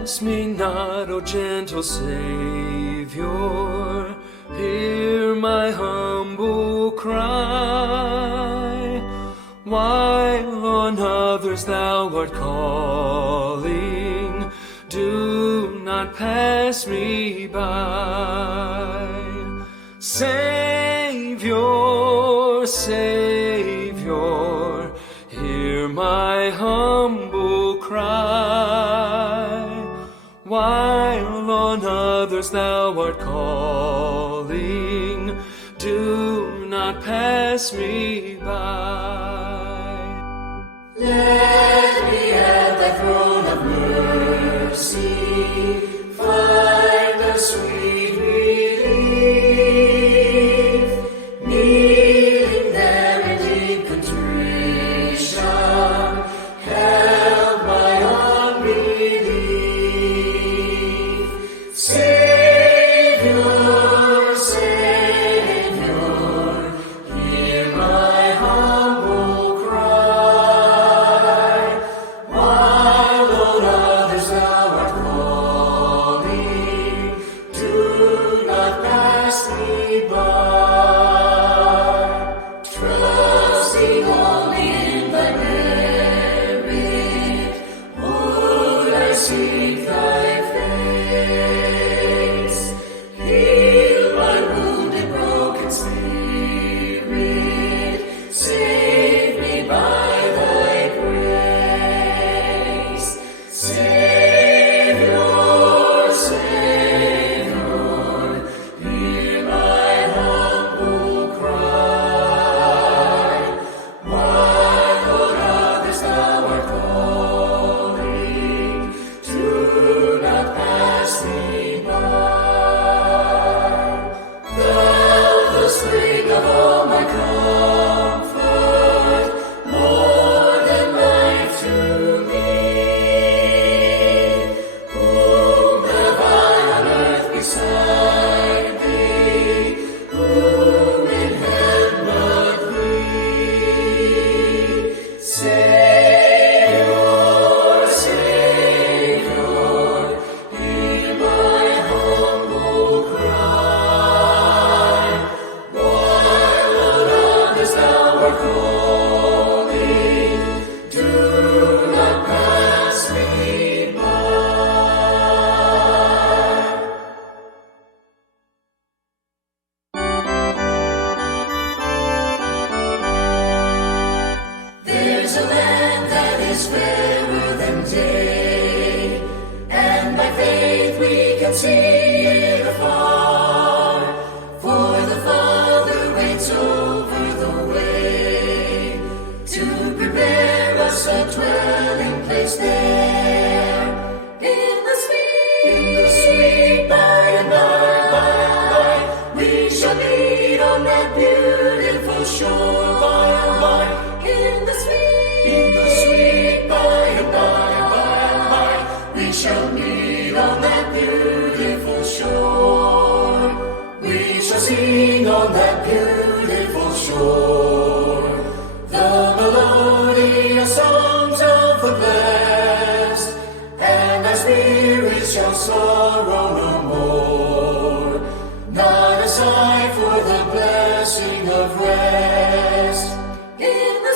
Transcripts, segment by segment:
pass me not, O gentle Savior. Hear my humble cry. While on others thou art calling, do not pass me by. Savior, Savior, hear my humble cry. While on others thou art calling, do not pass me by. Let me at thy throne of mercy find a sweet relief, kneeling there in deep contrition, help my unbelief. Savior, Savior, hear my humble cry. While on others thou art calling, do not pass me by. Trusting only in thy merit, would I seek thy face. Heal my wounded, broken spirit, save me by thy grace. Savior, Savior, hear my humble cry. While on others thou art calling, do not pass me by. Thou, the spring of all my comfort, more than life to me. Whom have I on earth beside thee? Whom in heaven but thee? Savior, Savior, hear my humble cry. While on others thou art calling, do not pass me by. There's a land that is fairer than day, and by faith we can see it afar. For the Father waits over the way to prepare us a dwelling place there. In the sweet by and by, we shall meet on that beautiful shore by and by. In the sweet by and by, we shall meet on that beautiful shore. We shall sing on that beautiful shore the melodious songs of the blessed, and our spirits shall sorrow no more. Not a sigh for the blessing of rest. In the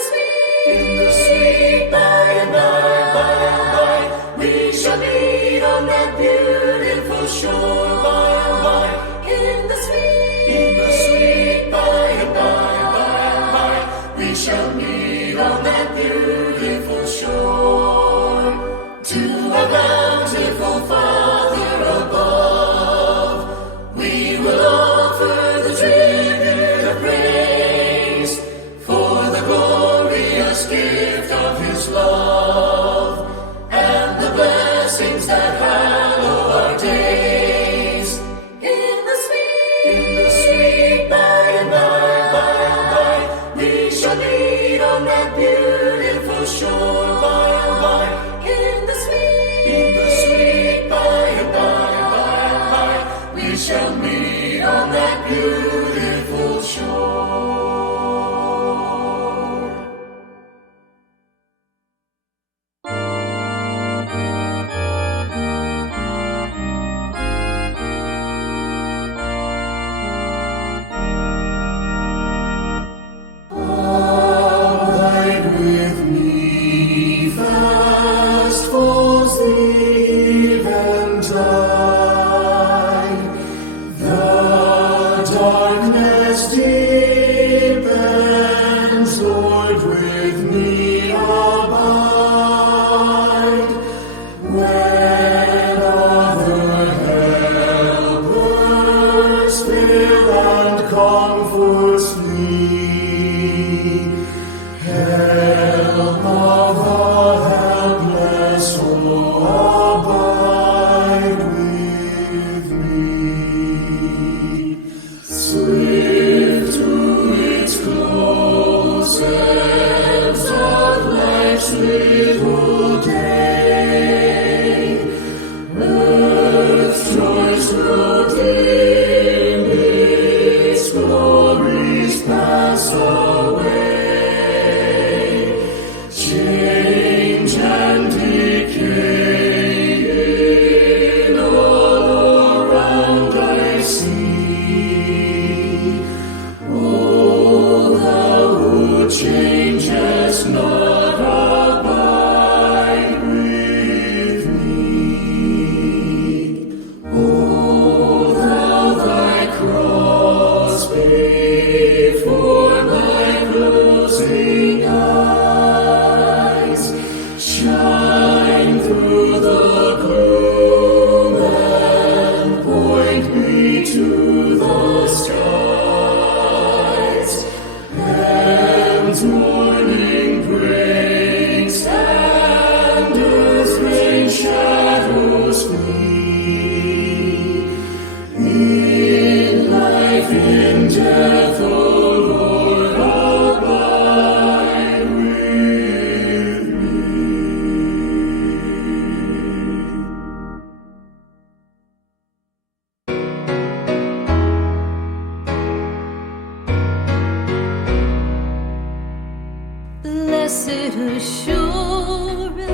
sweet by and by, we shall meet on that beautiful shore by and by. In the sweet by and by, we shall meet on that beautiful shore. To our bountiful Father above, we will offer the tribute of praise for the glorious gift of His love and the blessings that hallow our days. In the sweet by and by, we shall meet on that beautiful shore by and by. In the sweet by and by, we shall meet on that beautiful shore. Help of the helpless, oh, abide with me. Swift to its close, ebbs of life's little day, earth's joys grow dim, its glories pass away. Change and decay in all around I see. Oh, thou who changest not, abide with me. Oh, thou thy cross before my closing eyes, shine through the gloom and point me to the skies. And morning breaks and earth's rain shadows flee. In life, in death, O Lord, abide with me. Blessed assurance,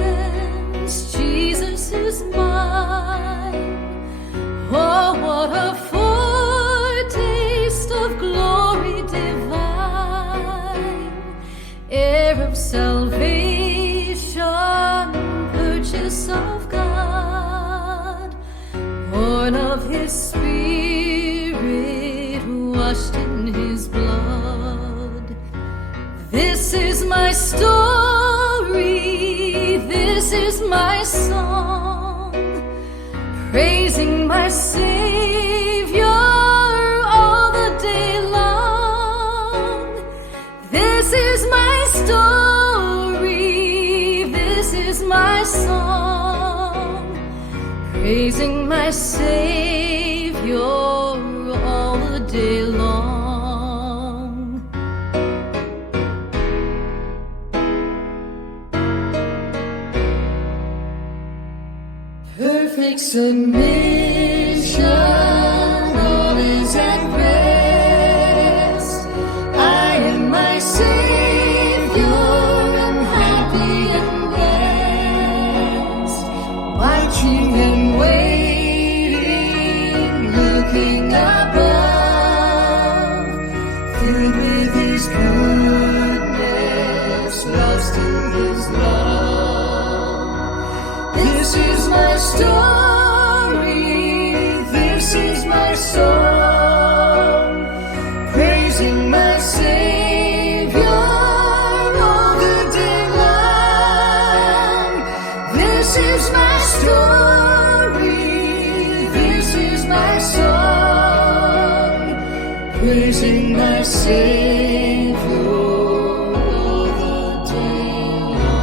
Jesus is mine. Oh, what a foretaste of glory divine, heir of salvation, purchase of God, born of His Spirit, washed in His blood. This is my story, this is my song, praising my Savior all the day long. This is my story, this is my song, praising my Savior all the day long. Perfect submission, all is at rest. I am my Savior, am happy and blessed, watching and waiting, looking above, filled with His goodness, lost in His love. This is my story, this is my song, praising my Savior all the day long. This is my story, this is my song, praising my Savior all the day long.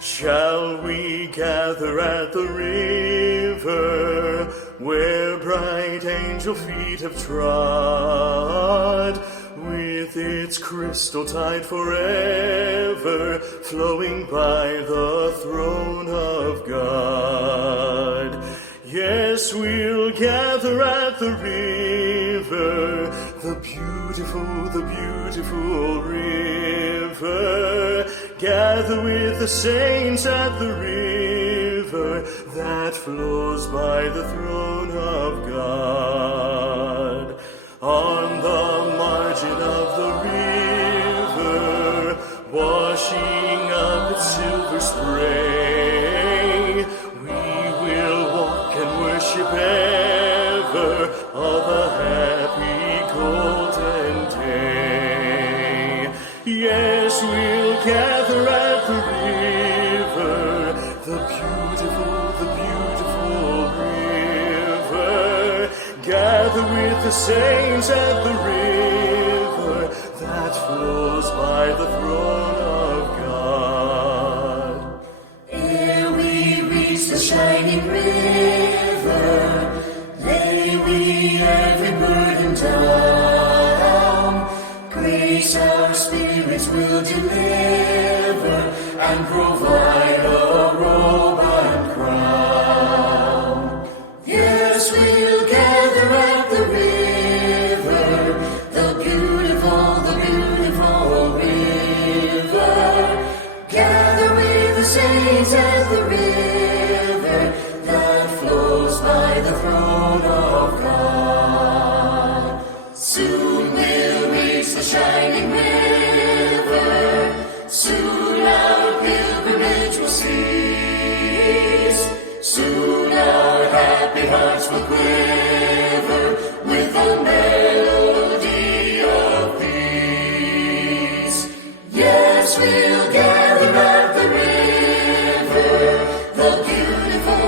Shall we gather at the river, where bright angel feet have trod, with its crystal tide forever flowing by the throne of God? Yes, we'll gather at the river, the beautiful river. Gather with the saints at the river that flows by the throne of God. On the margin of the river, washing up its silver spray, we will walk and worship ever of a happy golden day. Yes, we'll gather at the river, the beautiful the saints at the river that flows by the throne of God. Ere we reach the shining river, lay we every burden down. Grace our spirits will deliver and provide a robe and crown. Yes, we'll gather at the river, the beautiful river. Gather with the saints at the river that flows by the throne of God. Soon we'll reach the shining river. Soon our pilgrimage will cease. Soon our happy hearts will quiver with the melody of peace. Yes, we'll gather at the river, the beautiful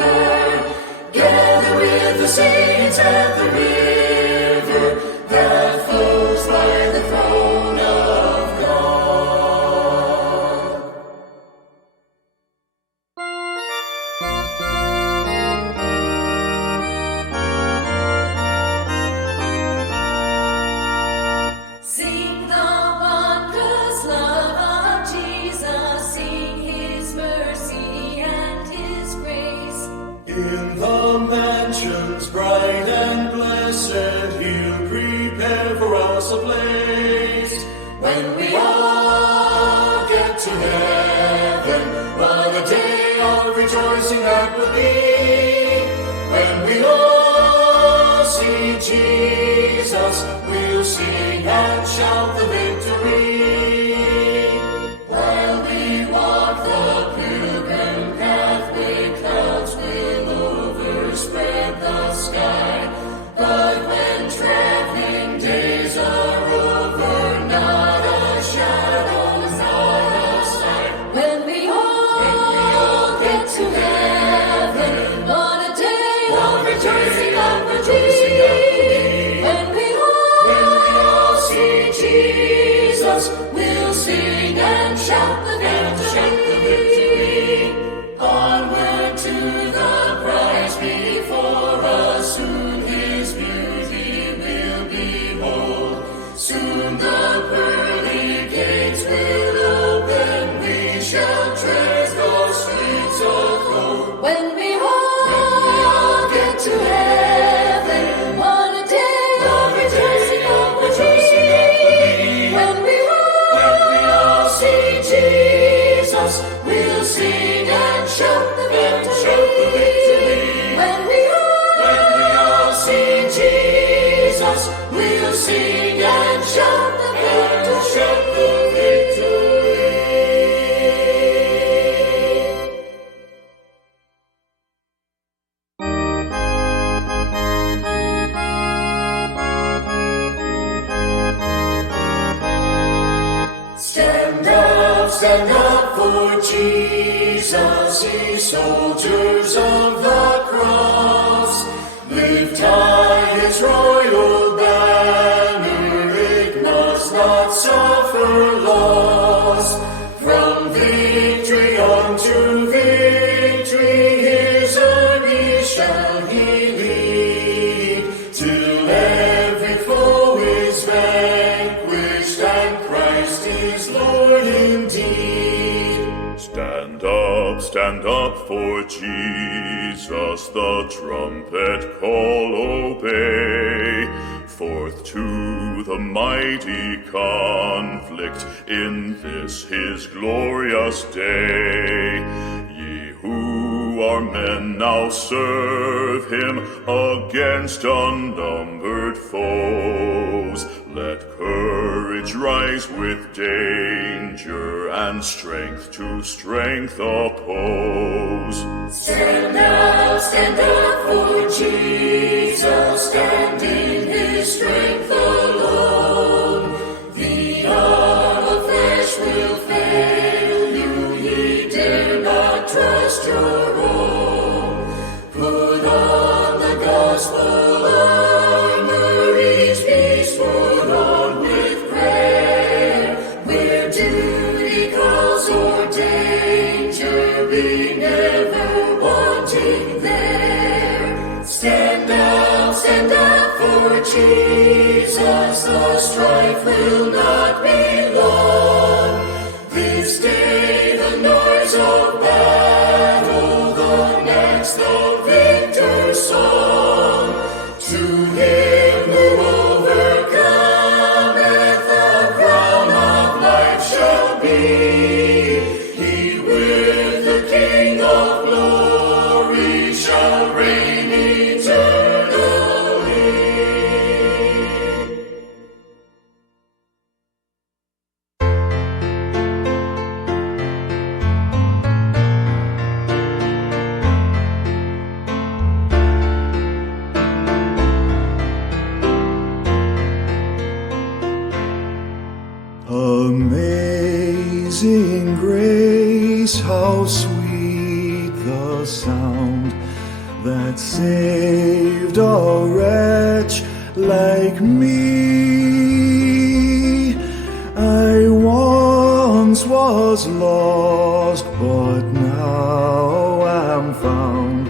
river. Gather with the saints at the river that flows by the throne of God. Sing the wondrous love of Jesus, sing his mercy and his grace. In the mansions bright and blessed, he'll prepare for us a place. When we all get to heaven, what a day of rejoicing that will be. When we all see Jesus, we'll sing and shout the victory. While we walk the pilgrim pathway, clouds will overspread the sky. But when traveling days are over, not a shadow, not a sign. When we all get to heaven, what a day of rejoicing that will be. When we all see Jesus, we'll sing and shout the victory. Onward to the prize before us, soon his beauty will behold. Soon the pearly gates will open, we shall tread the streets of gold. When we all get to heaven, what a day of rejoicing that will be. When we all see Jesus, we'll sing and shout the victory. When we all see Jesus, we'll sing and shout the victory. Stand up for Jesus, ye soldiers of the cross. Lift high his royal banner, it must not suffer loss. From victory unto victory, his army shall he lead, till every foe is vanquished and Christ is Lord indeed. Stand up for Jesus, the trumpet call obey. Forth to the mighty conflict in this his glorious day. Ye who are men now serve him against unnumbered foes. Let courage rise with danger and strength to strength oppose. Stand up for Jesus, stand in his strength alone. The arm of flesh will fail you, ye dare not trust your own. Put on the be never wanting there. Stand up for Jesus, the strife will not be long. This day the noise of battle, the next the victor's song. To him who overcometh, the crown of life shall be. He with the King of glory shall reign eternally. Amazing grace, how sweet the sound that saved a wretch like me. I once was lost, but now am found.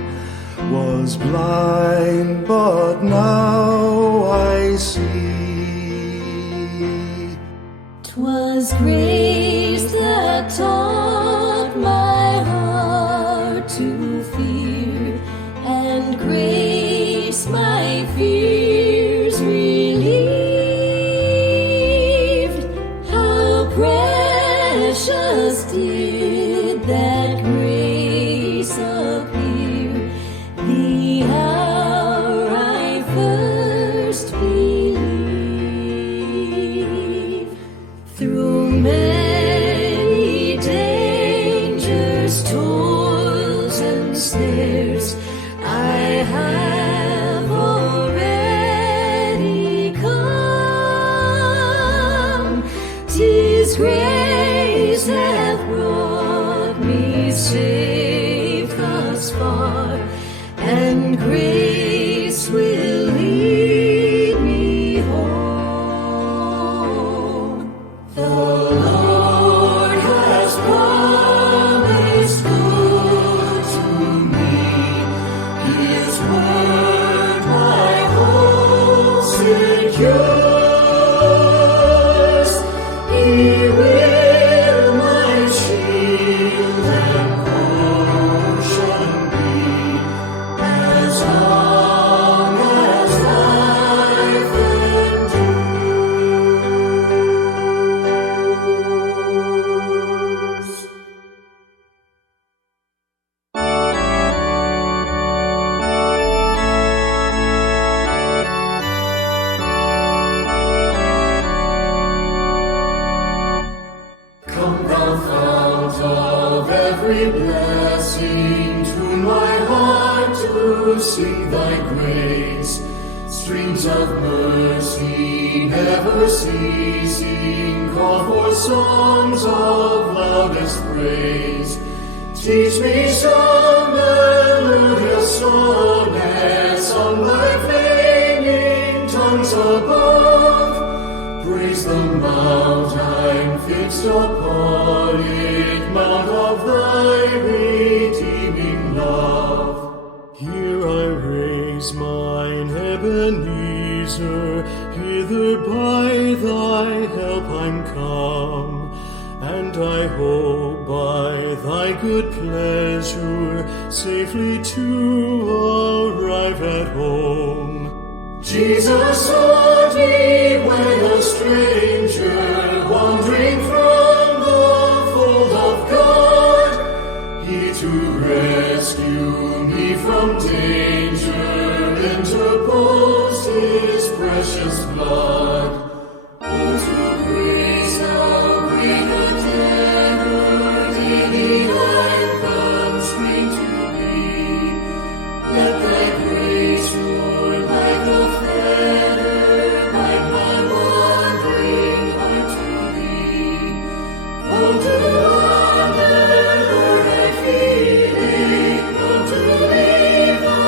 Was blind, but now I see. 'Twas grace that taught my heart to fear, and grace my fears relieved. How precious did that grace appear, the hour I first believed. Through many dangers, toils, and snares, I have already come. 'Tis grace hath brought me safe thus far, and grace will lead me home. The Lord has promised good to me. His word my hope secures. He will my shield and portion be, as long as life endures. Come thou fount of every blessing, tune my heart to sing thy grace. Streams of mercy never ceasing, call for songs of loudest praise. Teach me some melodious sonnets on thy flaming tongues above. Praise the mount I'm fixed upon it, mount of thy redeeming love. Here I raise mine Ebenezer, hither by thy help I'm come, and I hope by thy good pleasure safely to arrive at home. Jesus sought me when a stranger, wandering from the fold of God. He to rescue me from danger interposed his precious blood. Oh, to grace how great a terror did the anthem scream to me. Let thy grace, Lord, like a fetter, bind my wandering heart to thee. Come to wander, Lord, I feel it. Come to leave the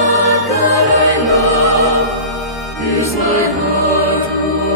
God I love. Here's my heart, oh,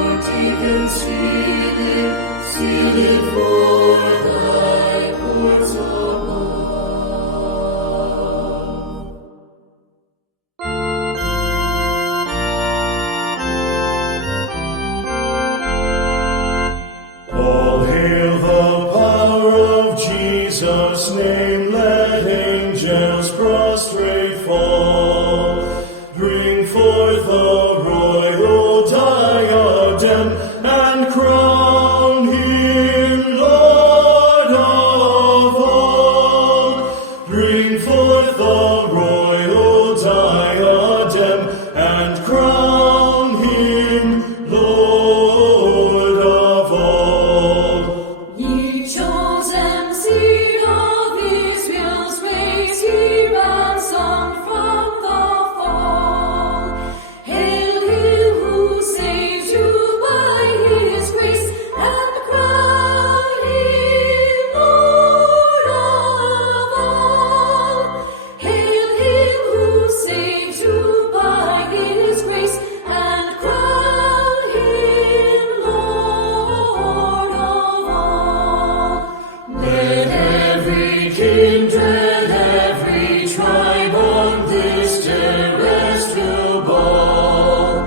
proclaim, let angels prostrate fall. Bring forth the royal diadem and crown him Lord of all. Bring forth the royal diadem and crown him Lord of all. Ye chosen seed of Israel's race, ye ransomed from the fall. Hail him who saves you by his grace, and crown him Lord of all. Hail him who saves you by his grace, and crown him Lord of all. Let every kindred, every tribe on this terrestrial ball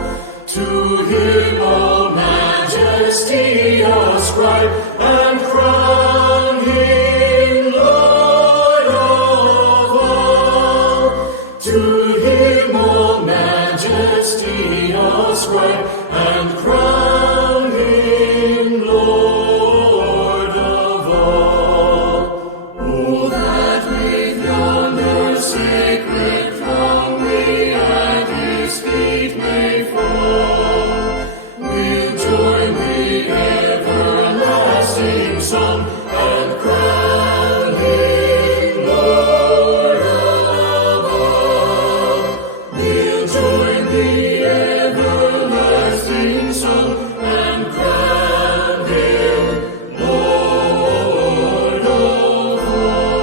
to him all majesty ascribe, and crown him Lord of all. To him all majesty ascribe, and crown him Lord of all. Oh, that with yonder sacred crown we at his feet may fall. We'll join the everlasting song and crown him Lord of all. We'll join the everlasting song and crown him Lord of all.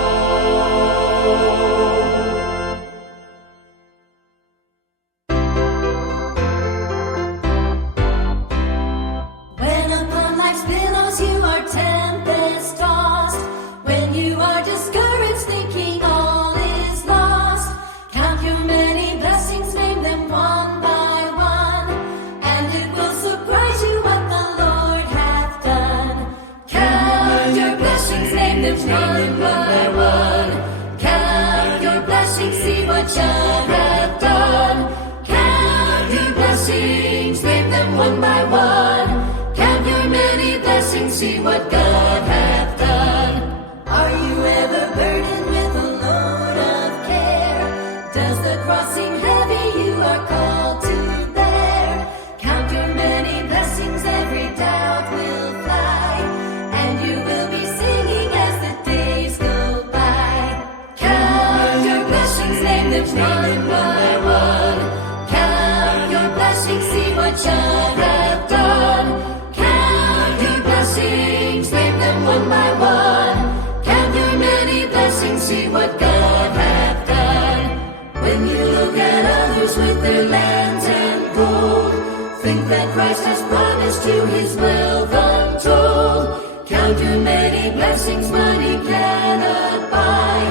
When upon life's billows you are tempest tossed, when you are discouraged thinking all is lost, count your many blessings, name them one by one, and it will surprise you what the Lord hath done. Count your blessings, name them one by one. Count your blessings, see what God hath done. Count your blessings, name them one by one. Count your many blessings, see what God hath done. Are you ever burdened with a load of care? Does the cross seem heavy you are called to bear? Count your many blessings, every doubt will fly, and you will be singing as the days go by. Count your blessings, name them one by one. Count your blessings, see what God hath done. Count your blessings, name them one by one. Count your many blessings, see what God hath done. When you look at others with their lands and gold, think that Christ has promised you his wealth untold. Count your many blessings money cannot buy,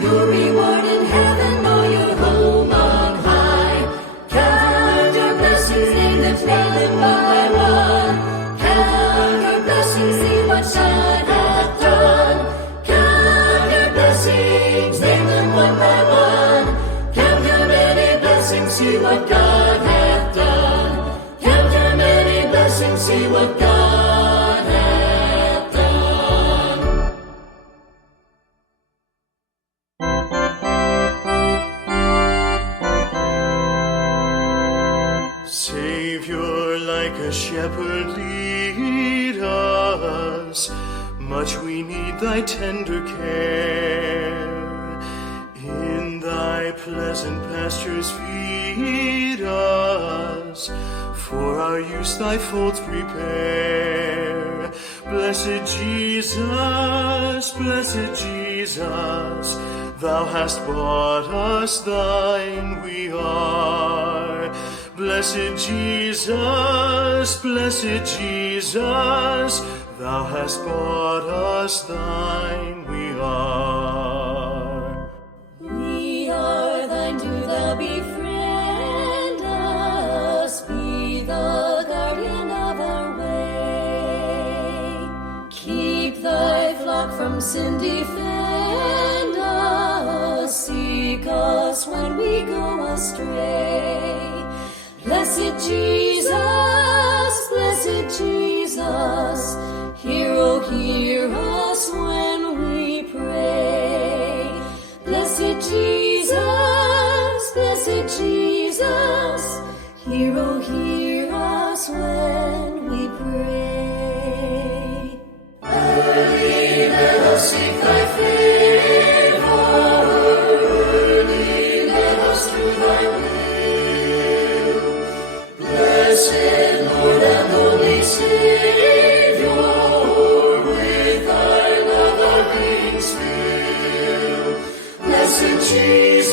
your reward in heaven or your home on high. Count your blessings, name them one by one. Count your blessings, see what God hath done. Count your blessings, name them one by one. Count your many blessings, see what God hath done. Count your many blessings, see what God hath done. Savior, like a shepherd, lead us. Much we need thy tender care. In thy pleasant pastures feed us. For our use thy folds prepare. Blessed Jesus, thou hast bought us, thine we are. Blessed Jesus, thou hast bought us, thine we are. We are thine, do thou befriend us, be the guardian of our way. Keep thy flock from sin, defend astray. Blessed Jesus, hear, oh, hear us when we pray. Blessed Jesus, hear, oh, hear us when we pray. Early let us seek thy favor, early let us do thy will. Blessed Lord and only Savior, with thy love our beings fill. Blessed Jesus,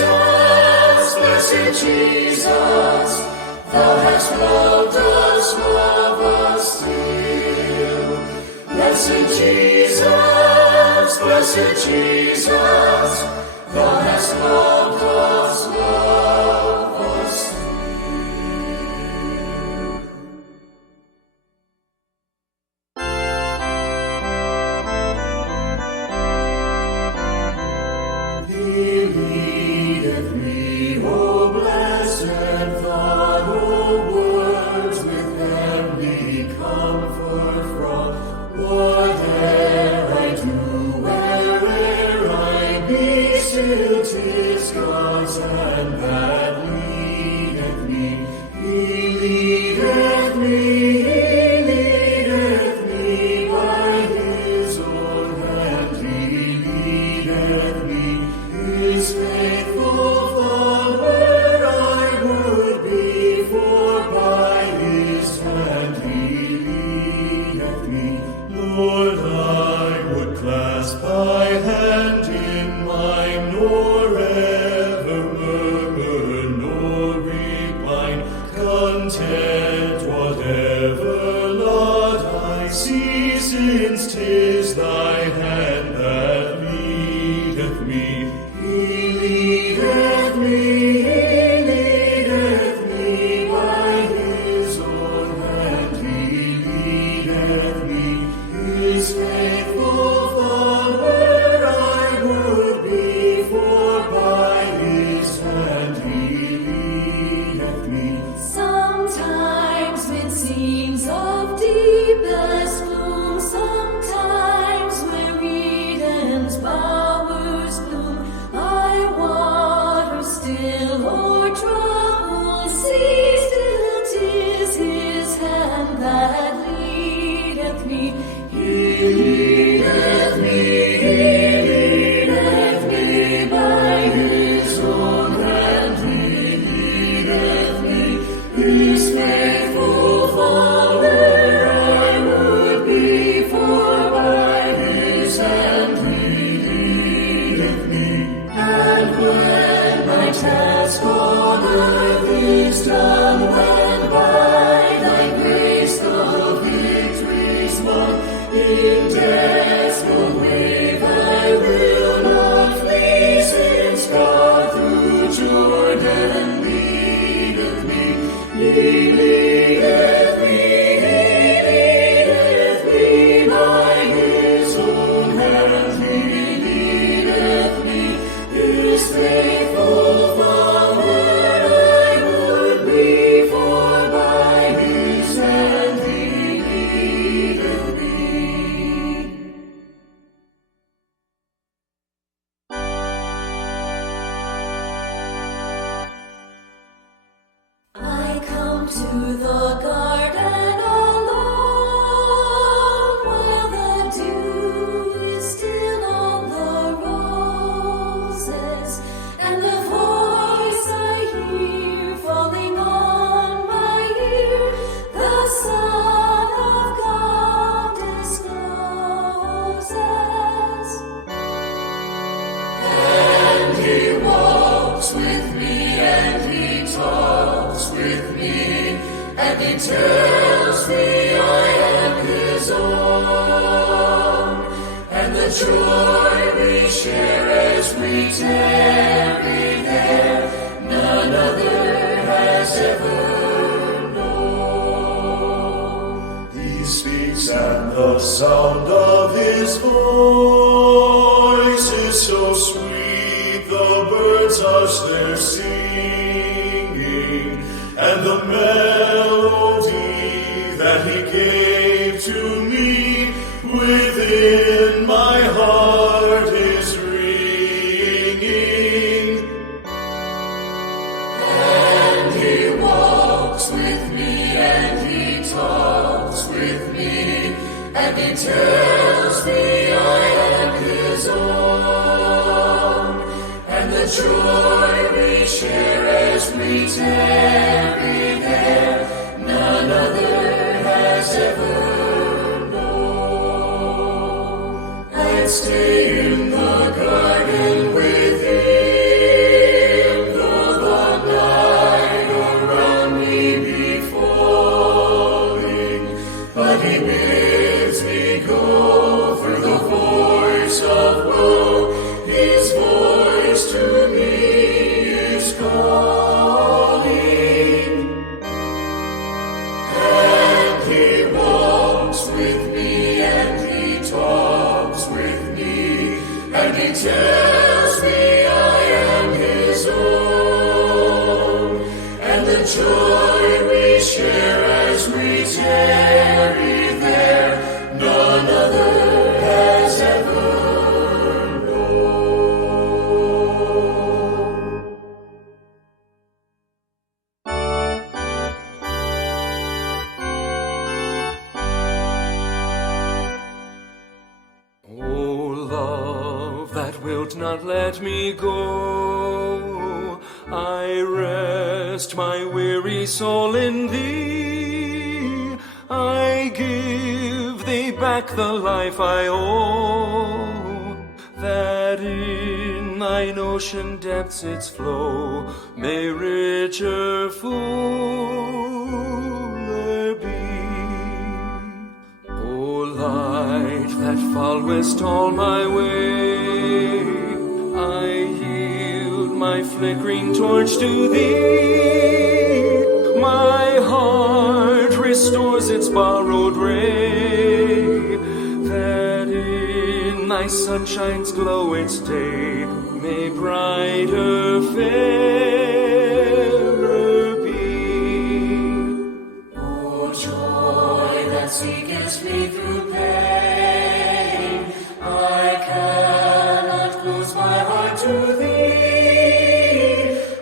thou hast loved us, love us still. Blessed Jesus, thou hast loved us, love us still. He leadeth me, O blessed thought, O words with heavenly comfort from. Whate'er I do, where'er I be, still 'tis God's hand that leadeth me. He leadeth me by his own hand. He leadeth me, his faithful follower I would be, for by his hand he leadeth me. Lord, I would clasp thy hand in mine, nor ever murmur, nor repine, content whatever lot I see, since 'tis thy hand that leadeth me. He leadeth me by his own hand. He leadeth me, his faithful follower I would be, for by his hand he leadeth me. Sometimes mid scenes of deepest gloom, sometimes where Eden's bowers bloom, I water still o'er troubled seas, still 'tis his hand that leadeth me. He leadeth me by his own hand. He leadeth me, his faithful follower I would be, for by his hand he leadeth me. And when my task on earth is done, when by thy grace the victory's won, in death's full wave I will not flee, since God through Jordan leadeth me. He leadeth me by his own hand. He leadeth me, his faithful follower I would be, for by his hand he leadeth me. I come to the garden alone, while the dew is still on the roses, and the voice I hear falling on my ear, the Son of God discloses. And he walks with me, and he talks with me, and he tells me I am his own. And the joy we share as we tarry there, none other has ever known. He speaks, and the sound of his voice is so sweet, the birds hush their singing. and the melody that he gave to me within my heart is ringing. And he walks with me, and he talks with me, and he tells me I am his own. And the joy we share as we tarry there, none other has ever known. I'd stay in the garden with him, though the night around me be falling, but he bids me go through the voice of woe. His voice to me is calling, and he walks with me, and he talks with me, and he tells me I am his own. And the joy we share as we tarry there, none other has ever wilt not let me go. I rest my weary soul in thee. I give thee back the life I owe, that in thine ocean depths its flow may richer, fuller be. O light that followest all my way, I yield my flickering torch to thee. My heart restores its borrowed ray, that in thy sunshine's glow its day may brighter, fairer be. O joy that seekest me through pain, I cannot close my heart to thee.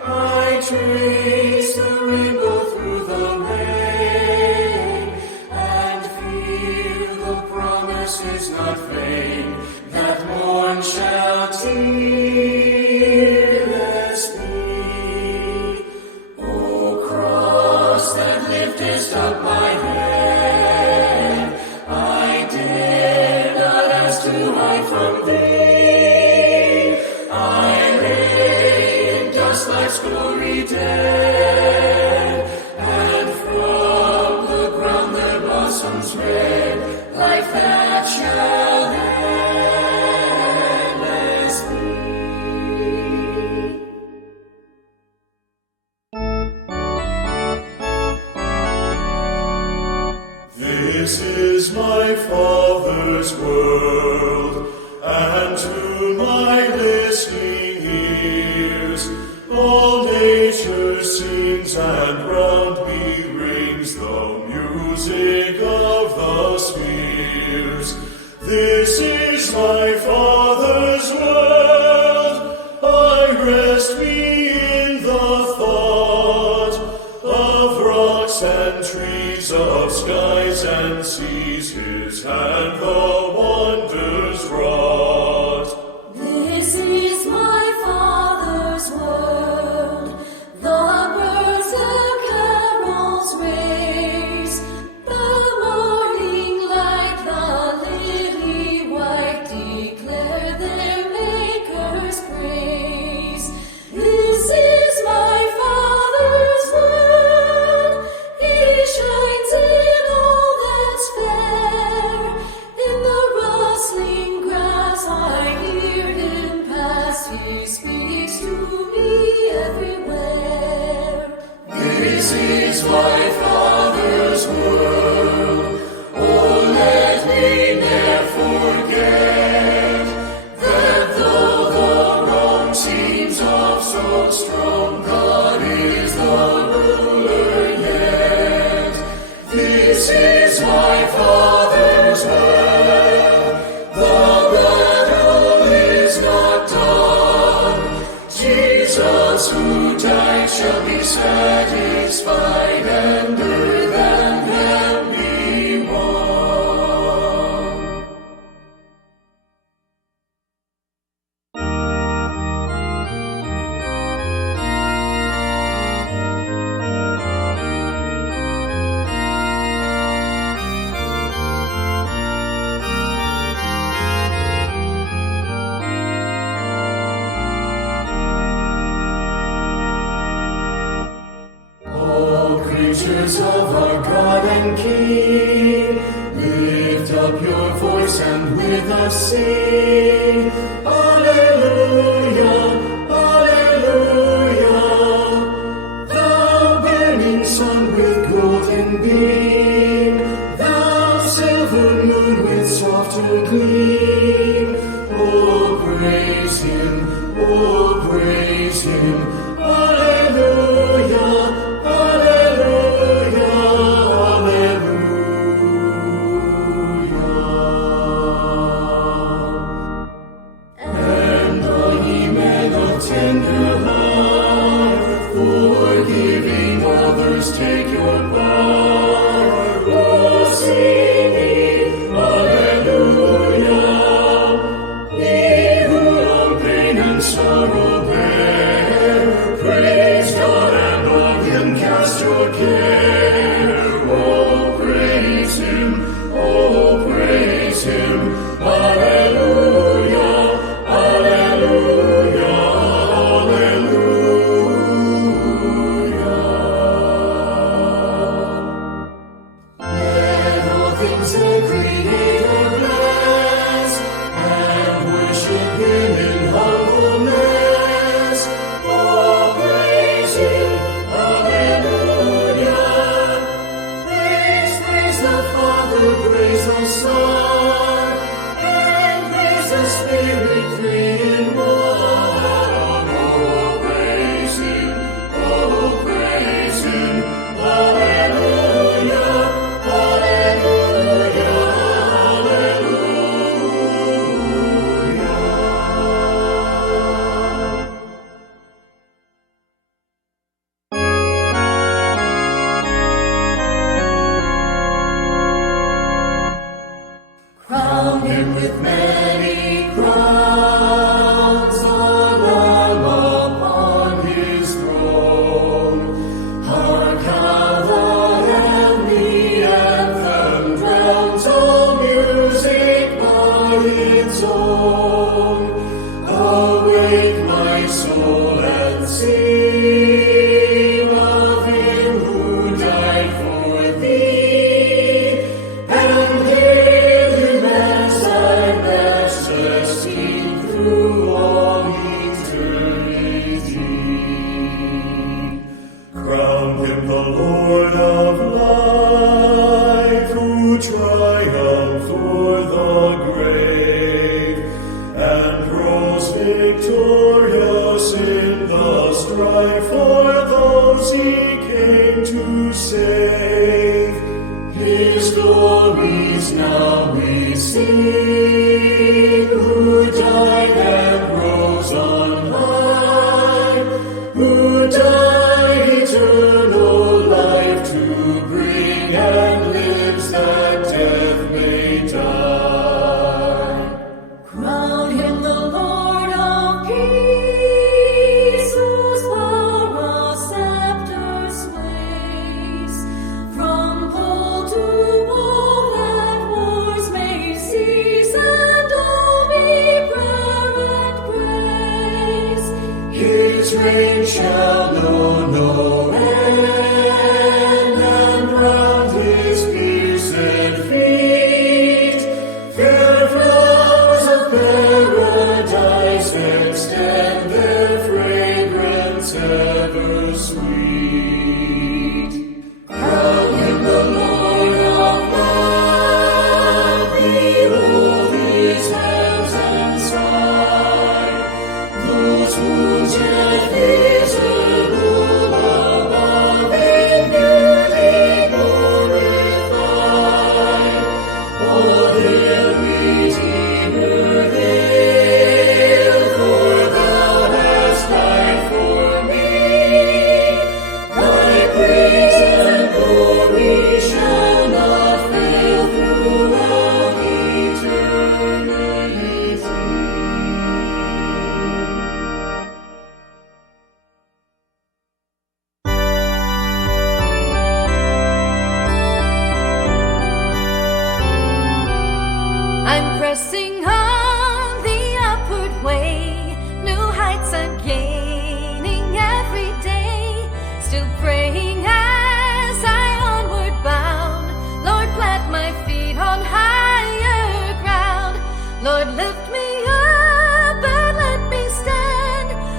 I trace the rainbow through the rain, and feel the promise is not vain, that morn shall tearless be. O cross that liftest up my head, I dare not ask to hide from thee. I lay in dust life's glory dead, and from the ground there blossoms red life that shall endless be. This is my Father's world, and to my listening ears all nature sings, and round me rings the music of the spheres. This is my Father's world, I rest me in the thought of rocks and trees, of skies and seas, his hand the wonders wrought. This is my Father's world, the birds their carols raise, the morning light, the lily white declare their Maker's praise. This is my Father's world, He shines in all that's fair. In the rustling grass I hear Him pass, He speaks to me everywhere. This is my Father's world. Oh, let me ne'er forget that though the wrong seems of so strong, God is the ruler those who died shall be satisfied, and earth and heaven be one. All creatures of our God and King, lift up your voice and with us sing. Alleluia, alleluia. Thou burning sun with golden beam, thou silver moon with softer gleam. Oh, praise him, oh, praise him. Alleluia, alleluia, alleluia. And all ye men of tender heart, forgiving others, take your part. Oh, singing, alleluia. Ye who long pain and sorrow bear, praise God and on him cast your care. Oh, praise him, oh, praise him. Alleluia, alleluia, alleluia. Let all things the Creator bless, and worship him in humbleness. Oh, praise him, alleluia. Praise, praise the Father, praise the Son, and praise the Spirit, three in one. Oh, praise him, oh, praise him, alleluia, alleluia, alleluia. Crown him with many crowns, the Lamb upon his throne. Hark how the heavenly anthem drowns all music by its own. Awake my soul and sing of him who died for thee, and hail him as thy matchless King through all eternity. Crown him the Lord of life, who triumphed o'er the grave, and rose victorious in the strife for those he came to save. His glories now we sing, who died and rose on high, who died eternal life to bring, and lives that death may die. Crown him the Lord of peace, whose power a scepter sways. From pole to pole that wars may cease, and all be prayer and praise. His reign shall know no end, and round his pierced feet fair flowers of paradise extend their fragrance ever sweet. Crown him the Lord of love, behold his hands and side, those wounds yet visible above in beauty glorified. Oh, hail, Redeemer, hail, for thou hast died for me.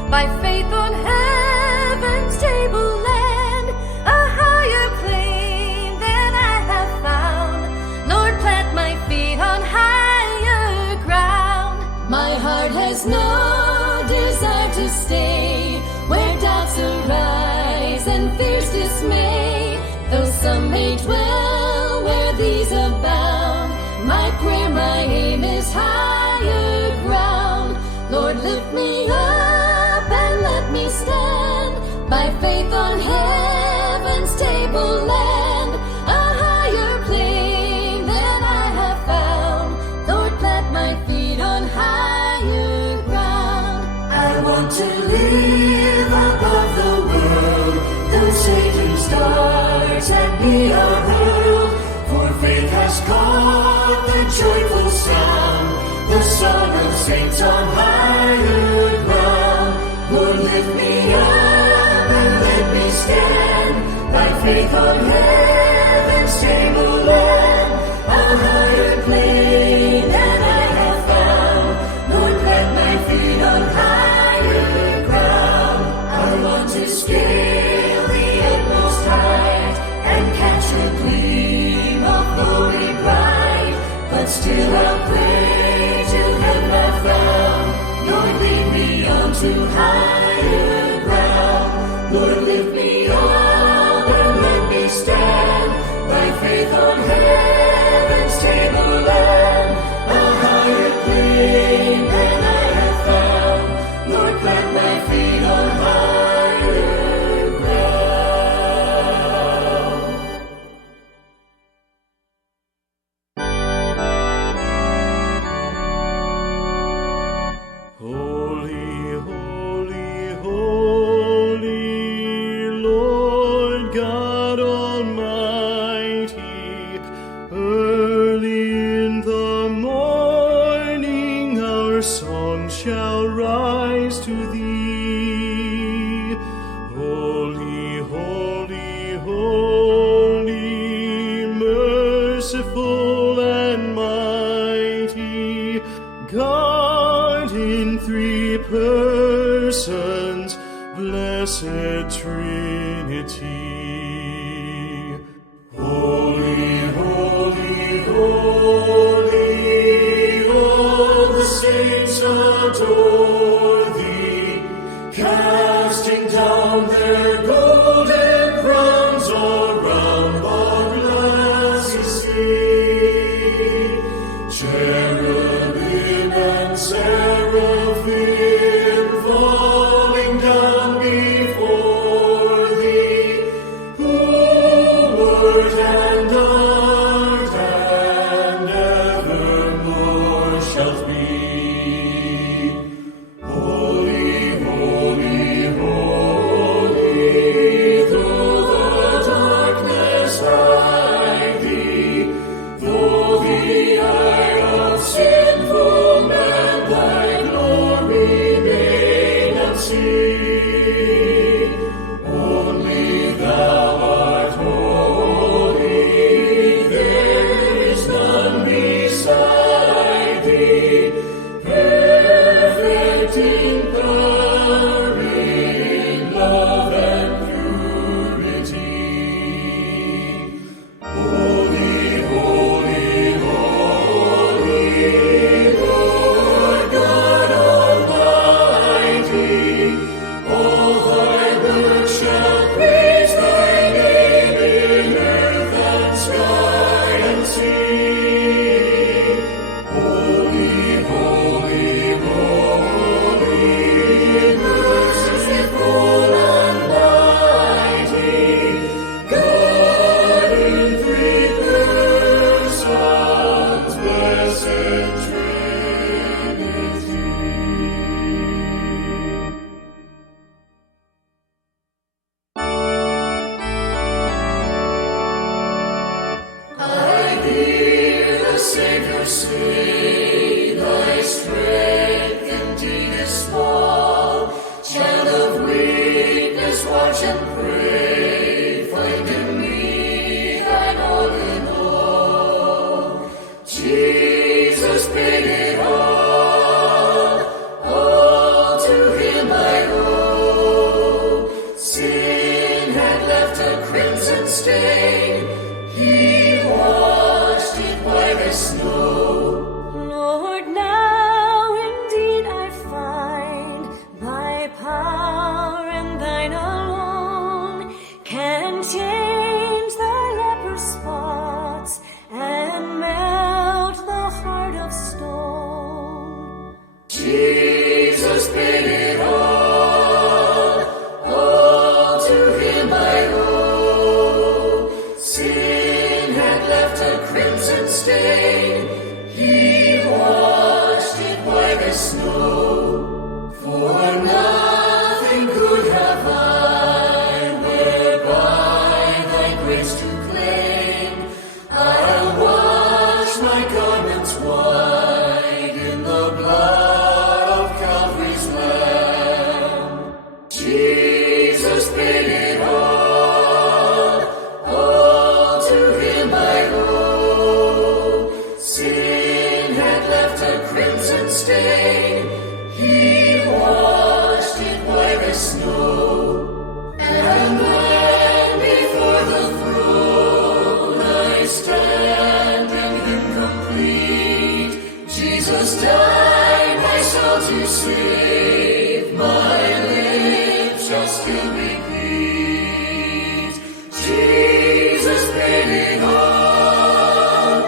by faith on heaven's tableland, a higher plane than I have found. Lord, plant my feet on higher ground. My heart has no desire to stay where doubts arise and fears dismay. Though some may dwell where these abound, my prayer, my aim is higher ground. Lord, lift me up and let me stand by faith on heaven's tableland, a higher plane than I have found. Lord, plant my feet on higher ground. I want to live above the world, though Satan's darts at me are hurled. For faith has caught the joyful sound, the song of saints on higher ground. Lord, lift me up and let me stand by faith on heaven's tableland, a higher plane than I have found. Lord, plant my feet on higher ground. I want to scale the utmost height and catch a gleam of glory bright, but still I'll pray till heaven I've found. Lord, lead me on to higher ground. Lord, lift me up and let me stand by faith on heaven's tableland, a higher plane than I have found. Lord, plant my feet on higher ground. Holy, holy, holy, Lord God Almighty, early in the morning our song shall rise to thee. Holy, holy, holy, merciful and mighty, God in three persons, blessed Trinity. Holy, holy, holy, all the saints adore thee, casting down their golden crowns around the glassy sea. Cherubim and seraphim falling down before thee, who wert and art and evermore shalt be. Holy, holy, holy, though the darkness hide thee, though the eye of sinful man thy glory may not see. Only thou art holy, there is none beside thee, perfect in power, in love and purity. Holy, holy, holy, Lord God Almighty, all thy works shall praise thy name in earth and sky and sea. Holy, holy, holy, merciful and mighty, God in three persons, blessed Trinity. I hear the Savior say, thy strength indeed is small. Child of weakness, watch and pray. Find in me thine all in all. Jesus paid it all to him I owe. snow. And when before the throne I stand in Him complete, Jesus died my soul to save, my lips shall still repeat, Jesus paid it all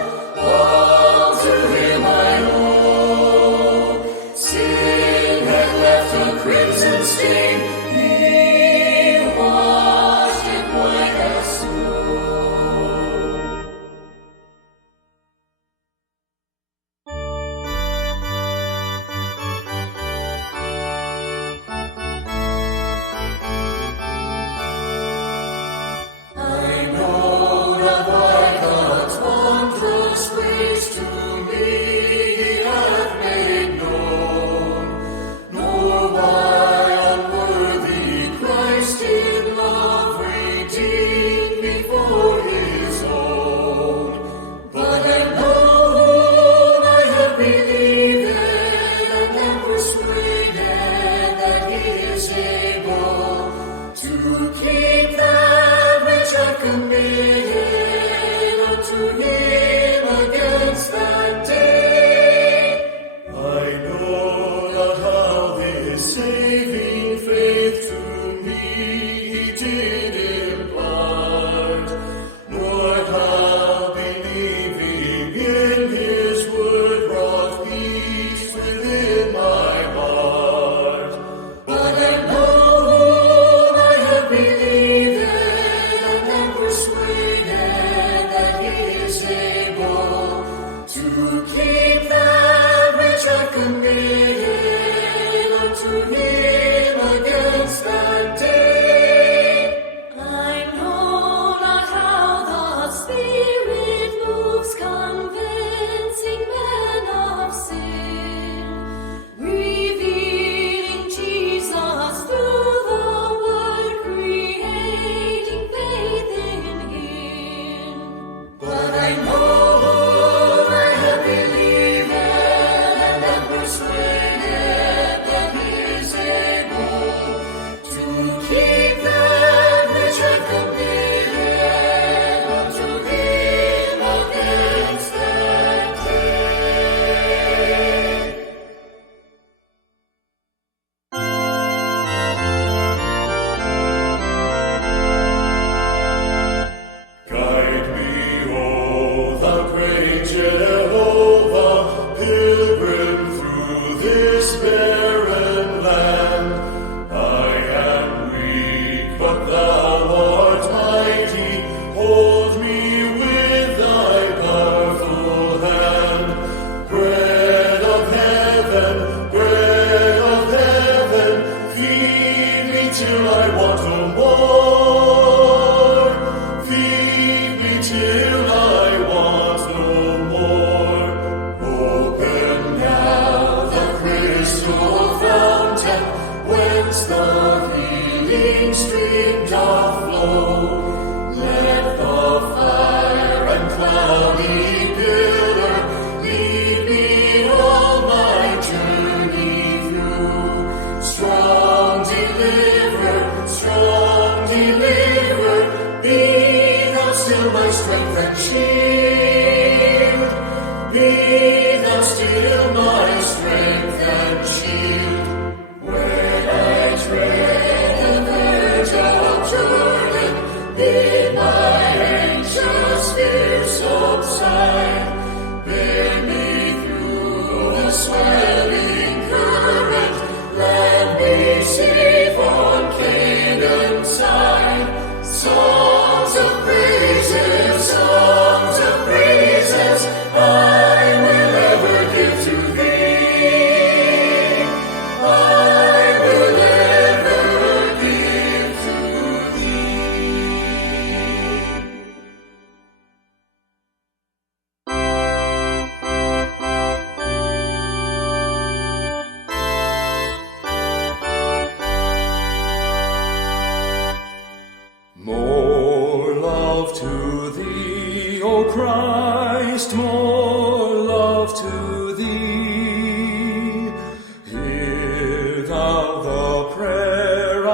to Him I owe. Sin had left a crimson stain, He washed it white as snow. I know not why God's wondrous ways to me He hath made known, nor why unworthy Christ in love redeemed me for His own. But I know whom I have believed, and am persuaded that He is able to keep that which I've committed unto Him against that day. I know not how this saving faith to me He did impart, nor how believing in His word brought peace within my heart. But I know whom I have believed, and am persuaded that He is able to keep that which I've committed unto Him against that day. I know not how the Spirit moves, convincing men of sin, revealing Jesus through the Word, creating faith in Him. But I know whom I have believed, and am persuaded that He is able to keep that which I've committed unto Him against that day. Guide me, O thou great Jehovah, pilgrim through this barren land. I am weak, but thou art mighty. Hold me with thy powerful hand. Bread of heaven, feed me till I want no more. Feed me till I want no more. Open now the crystal fountain, whence the healing stream doth flow. Let the fire and cloudy pillar lead me all my journey through. Strong deliverer, be thou still my strength and shield. Be thou still my strength and shield. When I tread the verge of Jordan, bid my anxious fears subside. Bear me through the swelling current, land me safe on Canaan's side. Songs of praises, I will ever give to Thee. I will ever give to Thee. More love to Thee, O Christ, more love to Thee. Hear Thou the prayer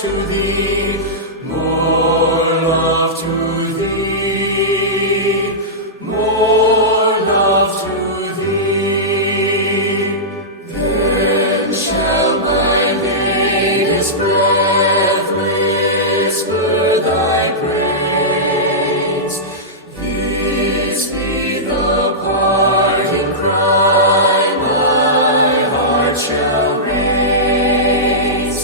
Christ to thee, more love to thee, more love to thee. Then shall my latest breath whisper thy praise. This be the parting cry my heart shall raise.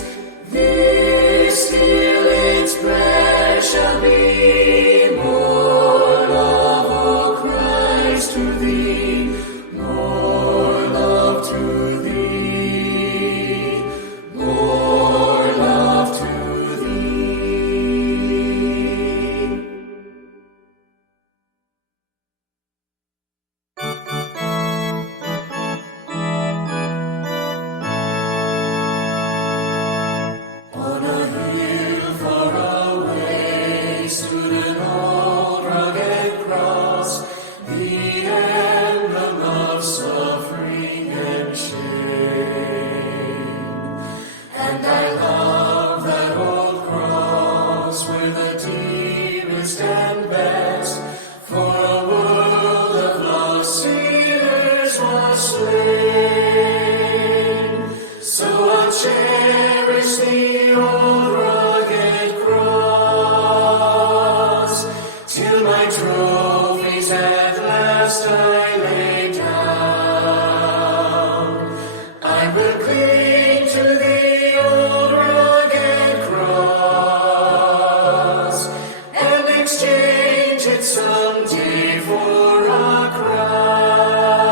This still its prayer shall be, more love, O Christ, to thee, more love to thee, more love to thee. On a hill far away stood an old rugged cross, the emblem of suffering and shame. And I love that old cross where the dearest and best for a world of lost sinners was slain. So I'll cherish the old rugged cross till my trophies at last I lay down. I will cling to the old rugged cross and exchange it someday for a crown.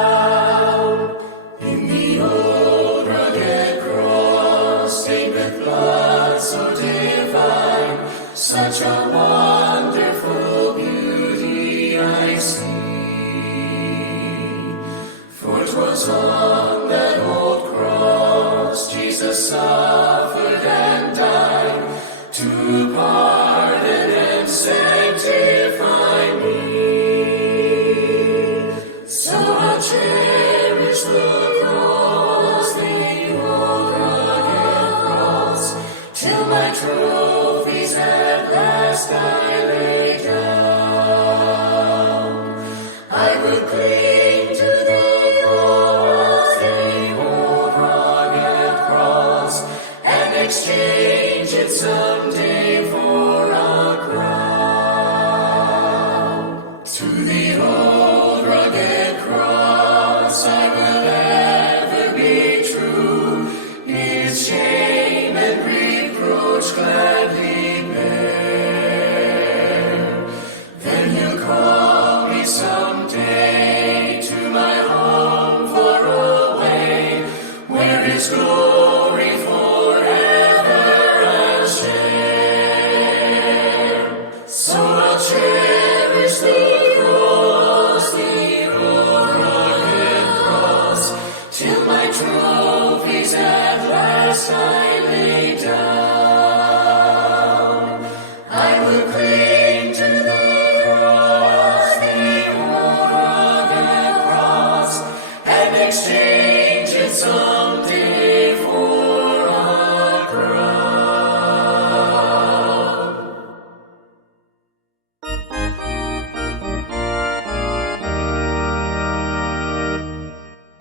In the old rugged cross, stained with blood so divine, such a wonderful beauty I see. For 'twas on that old cross Jesus suffered and died to pardon and sanctify me. So I'll cherish the cross, the old rugged cross, till my trophies at last I lay down. I will cling to the cross, the old rugged cross, and exchange it someday for a crown. To the old rugged cross I will ever be true, its shame and reproach gladly bear. Then he'll call me someday to my home far away, where his glory forever I'll share. So I'll cherish the cross, the old rugged cross, till my trophies at last I lay down. I will cling to the cross, the old rugged cross, and exchange it someday for a crown.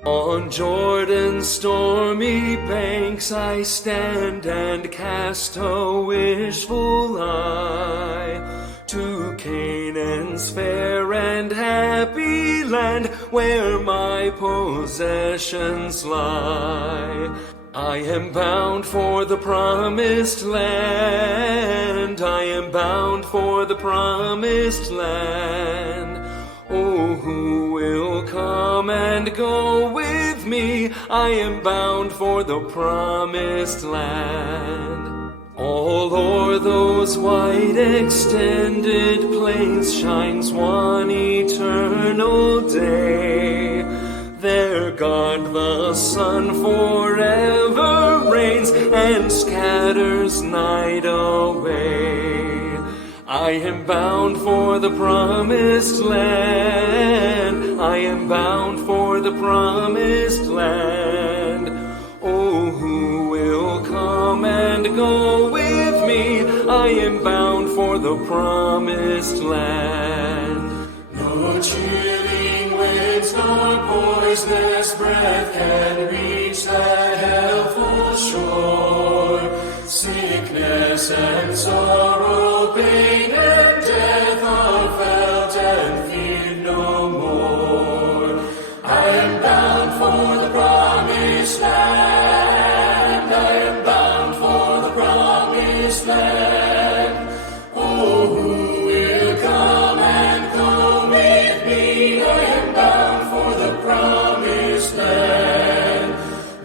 On Jordan's stormy banks I stand and cast a wishful eye to Canaan's fair and happy land where my possessions lie. I am bound for the promised land. I am bound for the promised land. Oh, who will come and go with me? I am bound for the promised land. All o'er those wide extended plains shines one eternal day. There God the Son forever reigns and scatters night away. I am bound for the promised land. I am bound for the promised land. Oh, who will come and go with the promised land. No chilling winds nor poisonous breath can reach that healthful shore. Sickness and sorrow, pain and death are felt and feared no more. I am bound for the promised land. I am bound for the promised land. Oh, who will come and go with me? I am bound for the promised land.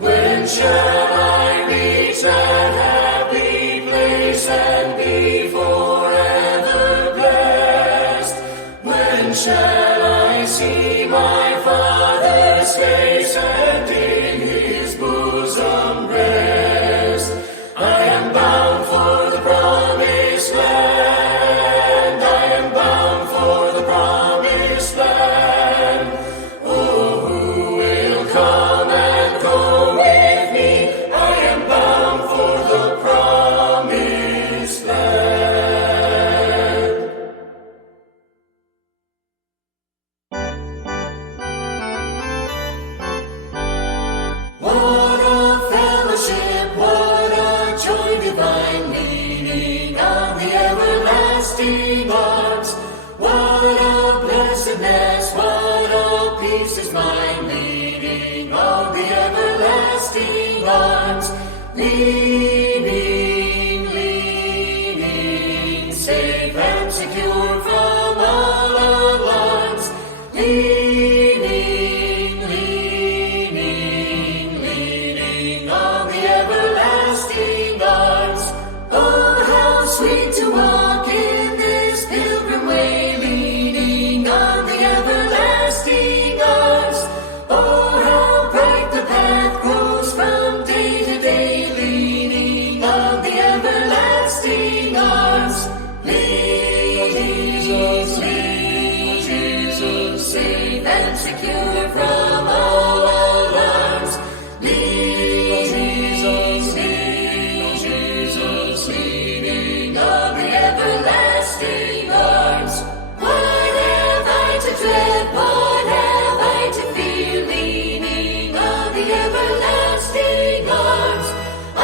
When shall I reach that happy place and be forever blessed? When shall I see my Father's face and in his bosom rest? I am bound for the promised land. I am bound for the promised land. Oh, who will come and go with me? I am bound for the promised land. What a fellowship, what a joy divine, leaning on the everlasting arms. What a blessedness, what a peace is mine, leaning on the everlasting arms. Leaning, leaning, safe and secure from all alarms. Leaning, leaning, leaning on the everlasting arms. Oh, how sweet to walk in this pilgrim way, leaning on the everlasting arms. Oh, how bright the path grows from day to day, leaning on the everlasting arms. Lead Jesus, safe and secure from all alarms. Lead Jesus, leaning on the everlasting arms. What have I to dread? What have I to fear? Leaning on the everlasting arms. I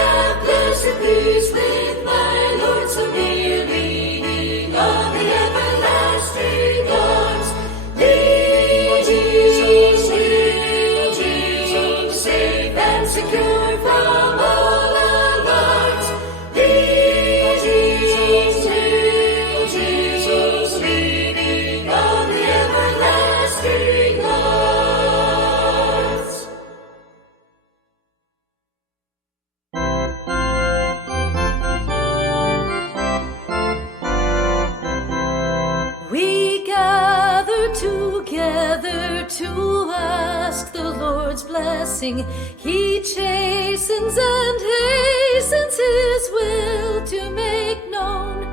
have blessed peace with my Lord so near, leaning on the everlasting arms. Lead Jesus, safe and secure from all alarms. Lead Jesus, leaning on the everlasting arms. We gather together to ask the Lord's blessing. He chastens and hastens his will to make known.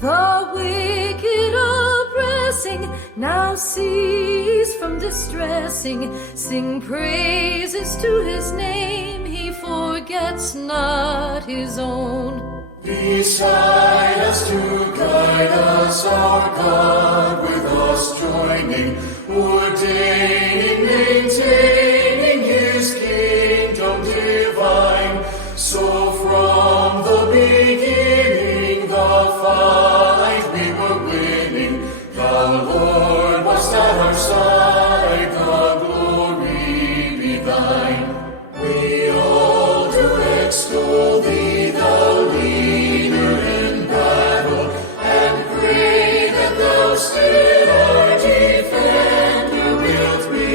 The wicked oppressing now cease from distressing. Sing praises to his name. He forgets not his own. Beside us to guide us, our God, with us joining, ordaining, maintaining his kingdom divine. So from the beginning, the fight we were winning. The Lord was at our side, the glory be thine. We all do extol thee, the leader in battle, and pray that thou still our defender wilt be.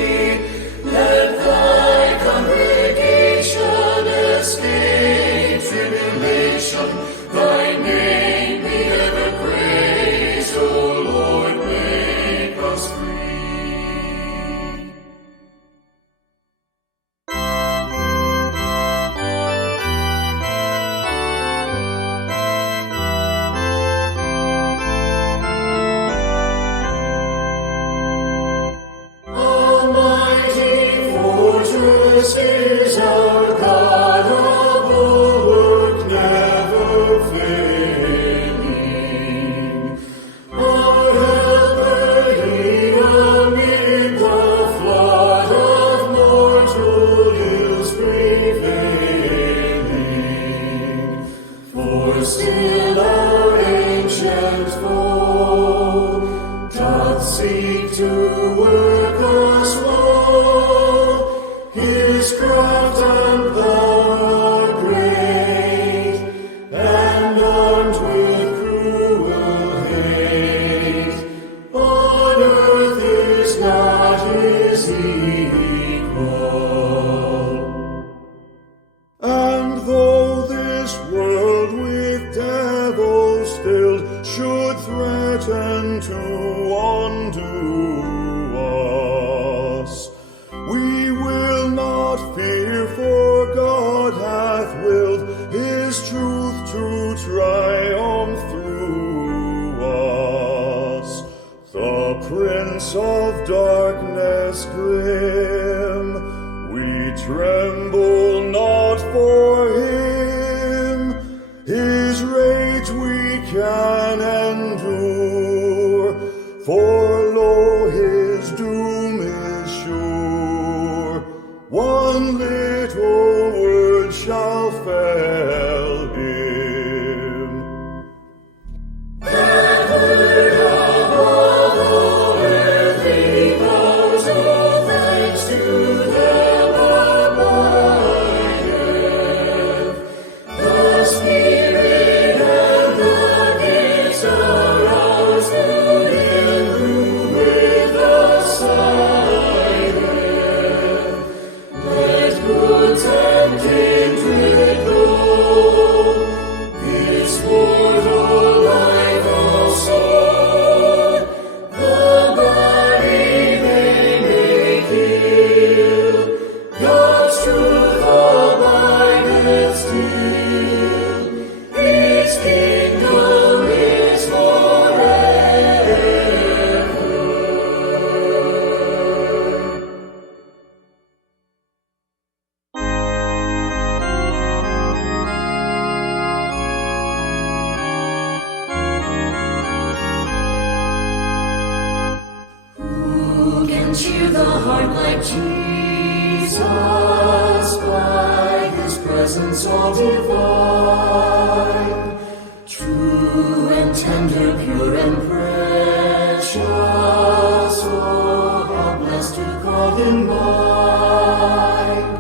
Let thy congregation escape tribulation. Thy name be ever praised, O Lord, make us free. his craft and power great, and armed with cruel hate. On earth is not his equal. And though this world with devils filled should threaten to undo us, we will not fear, for God hath willed his truth to triumph through us. The Prince of Darkness grim, we tremble not for him. His rage we can endure, for lo, his doom is sure. One little word shall fell him. Thanks to them abideth. The Spirit and the gifts are ours through him who with us sideth. Let goods and kindred go, this mortal life also. The body they may kill, God's truth abideth still. His kingdom is forever. Who can cheer the heart like Jesus by his presence all divine? True and tender, pure and precious, oh, how blessed to call him mine.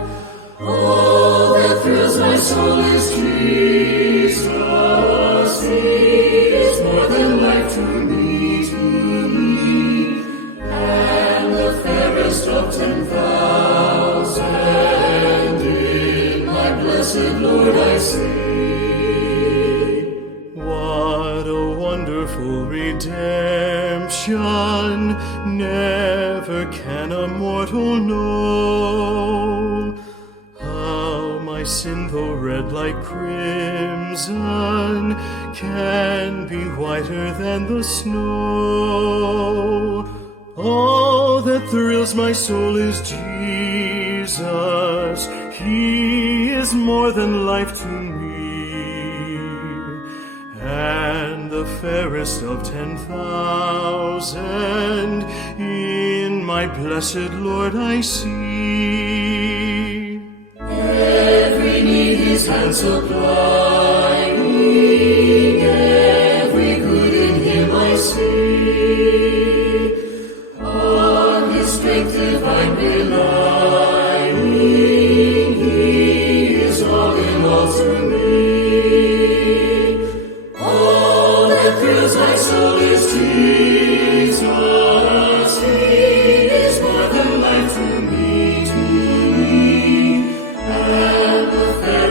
All that thrills my soul is Jesus. He is more than life to me, and the fairest of 10,000 in my blessed Lord I see. What a wonderful redemption, never can a mortal know. How my sin, though red like crimson, can be whiter than the snow. All that thrills my soul is Jesus. He is more than life to me, and the fairest of 10,000 in my blessed Lord I see. Every need his hand supplying, every good in him I see. On his strength divine relying, he is all in all to me. All that thrills my soul is Jesus.